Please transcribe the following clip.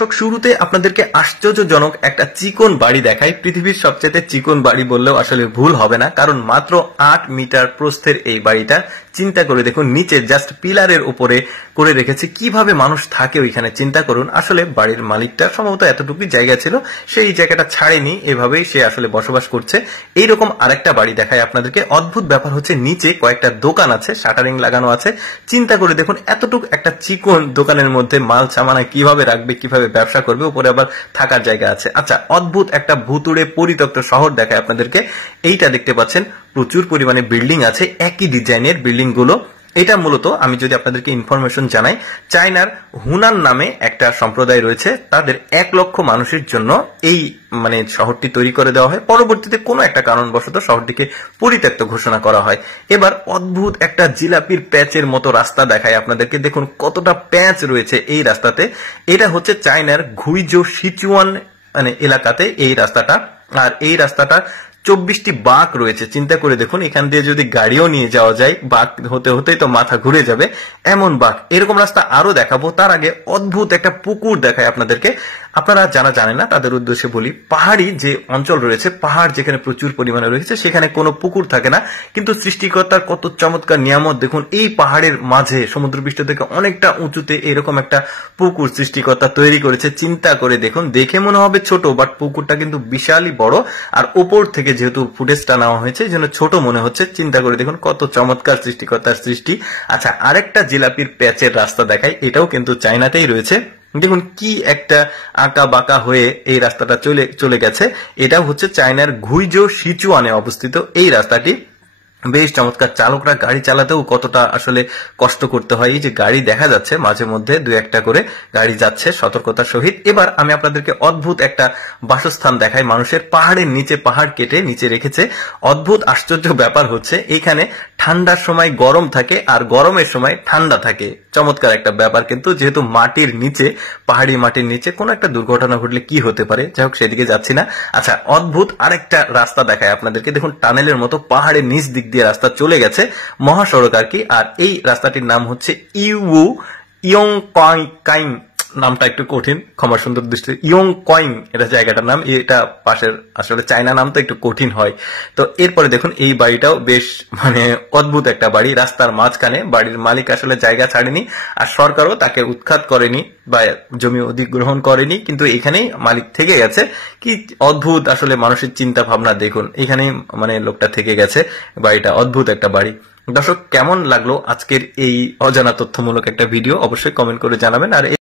দর্শক শুরুতে আপনাদেরকে আশ্চর্যজনক একটা চিকন বাড়ি দেখাই। পৃথিবীর সবচেয়ে চিকন বাড়ি বললেও আসলে ভুল হবে না, কারণ মাত্র 8 মিটার প্রস্থের এই বাড়িটা। চিন্তা করে দেখুন, নিচে জাস্ট পিলারের উপরে করে রেখেছে। কিভাবে মানুষ থাকে ওইখানে চিন্তা করুন। আসলে বাড়ির মালিকটা সম্ভবত এতটুকুই জায়গা ছিল, সেই জায়গাটা ছাড়েনি, এভাবেই সে আসলে বসবাস করছে। এইরকম আরেকটা বাড়ি দেখায় আপনাদেরকে। অদ্ভুত ব্যাপার হচ্ছে, নিচে কয়েকটা দোকান আছে, শাটারিং লাগানো আছে। চিন্তা করে দেখুন, এতটুকু একটা চিকন দোকানের মধ্যে মাল সামানা কিভাবে রাখবে, কিভাবে ব্যবসা করবে, উপরে আবার থাকার জায়গা আছে। আচ্ছা, অদ্ভুত একটা ভুতুড়ে পরিত্যক্ত শহর দেখায় আপনাদেরকে। এইটা দেখতে পাচ্ছেন, প্রচুর পরিমাণে বিল্ডিং আছে, একই ডিজাইনের বিল্ডিং গুলো। এটা মূলত আমি যদি আপনাদেরকে ইনফরমেশন জানাই, চায়নার হুনান নামে একটা সম্প্রদায় রয়েছে, তাদের 1 লক্ষ মানুষের জন্য এই শহরটি তৈরি করে দেওয়া হয়। পরবর্তীতে কোনো একটা কারণবশত শহরটিকে পরিত্যক্ত ঘোষণা করা হয়। এবার অদ্ভুত একটা জিলাপির প্যাচের মতো রাস্তা দেখায় আপনাদেরকে। দেখুন কতটা প্যাচ রয়েছে এই রাস্তাতে। এটা হচ্ছে চায়নার গুইজো সিচুয়ান এলাকাতে এই রাস্তাটা। আর এই রাস্তাটা 24টি বাঁক রয়েছে। চিন্তা করে দেখুন, এখান দিয়ে যদি গাড়িও নিয়ে যাওয়া যায়, বাঁক হতে হতেই তো মাথা ঘুরে যাবে, এমন বাঁক। এরকম রাস্তা আরো দেখাবো। তার আগে অদ্ভুত একটা পুকুর দেখায় আপনাদেরকে। আপনারা যারা জানেন না তাদের উদ্দেশ্যে বলি, পাহাড়ি যে অঞ্চল রয়েছে, পাহাড় যেখানে প্রচুর পরিমাণে রয়েছে, সেখানে কোনো পুকুর থাকে না। কিন্তু সৃষ্টিকর্তার কত চমৎকার নিয়ামত দেখুন। এই পাহাড়ের মাঝে সমুদ্রপৃষ্ঠ থেকে অনেকটা উঁচুতে এরকম একটা পুকুর সৃষ্টিকর্তা তৈরি করেছে। চিন্তা করে দেখুন, দেখে মনে হবে ছোট, বাট পুকুরটা কিন্তু বিশালই বড়। আর উপর থেকে যেহেতু ফুটেজটা নেওয়া হয়েছে, এই জন্য ছোট মনে হচ্ছে। চিন্তা করে দেখুন কত চমৎকার সৃষ্টিকর্তার সৃষ্টি। আচ্ছা, আরেকটা জিলাপির প্যাচের রাস্তা দেখাই। এটাও কিন্তু চায়নাতেই রয়েছে। দেখুন কি একটা আঁকা বাঁকা হয়ে এই রাস্তাটা চলে গেছে। এটা হচ্ছে চায়নার গুইজো সিচুয়ানে অবস্থিত এই রাস্তাটি। বেশ চমৎকার। চালকরা গাড়ি চালাতেও কতটা আসলে কষ্ট করতে হয়। এই যে গাড়ি দেখা যাচ্ছে মাঝে মধ্যে 2-1টা করে গাড়ি যাচ্ছে সতর্কতার সহিত। এবার আমি আপনাদেরকে অদ্ভুত একটা বাসস্থান দেখাই মানুষের। পাহাড়ের নিচে পাহাড় কেটে নিচে রেখেছে। অদ্ভুত আশ্চর্য ব্যাপার হচ্ছে, এখানে ঠান্ডার সময় গরম থাকে আর গরমের সময় ঠান্ডা থাকে। চমৎকার একটা ব্যাপার। কিন্তু যেহেতু মাটির নিচে, পাহাড়ি মাটির নিচে, কোনো একটা দুর্ঘটনা ঘটলে কি হতে পারে, যাই হোক সেদিকে যাচ্ছি না। আচ্ছা, অদ্ভুত আরেকটা রাস্তা দেখায় আপনাদেরকে। দেখুন টানেলের মতো পাহাড়ের নিচ দিক দিয়ে রাস্তা চলে গেছে, মহাসড়ক আর কি। আর এই রাস্তাটির নাম হচ্ছে ইয়ং কাইং। নামটা একটু কঠিন, ক্ষমা সুন্দর দৃষ্টি। ইয়ং কয়েং এটা জায়গাটার নাম। এটা পাশের আসলে চায়না নাম তো একটু কঠিন হয়। তো এরপরে দেখুন, এই বাড়িটাও বেশ অদ্ভুত একটা বাড়ি। রাস্তার মাঝখানে, বাড়ির মালিক আসলে জায়গা ছাড়েনি, আর সরকারও তাকে উৎখাত করেনি বা জমি অধিগ্রহণ করেনি, কিন্তু এখানেই মালিক থেকে গেছে। কি অদ্ভুত আসলে মানুষের চিন্তা ভাবনা দেখুন। এখানেই লোকটা থেকে গেছে। বাড়িটা অদ্ভুত একটা বাড়ি। দর্শক, কেমন লাগলো আজকের এই অজানা তথ্যমূলক একটা ভিডিও অবশ্যই কমেন্ট করে জানাবেন। আর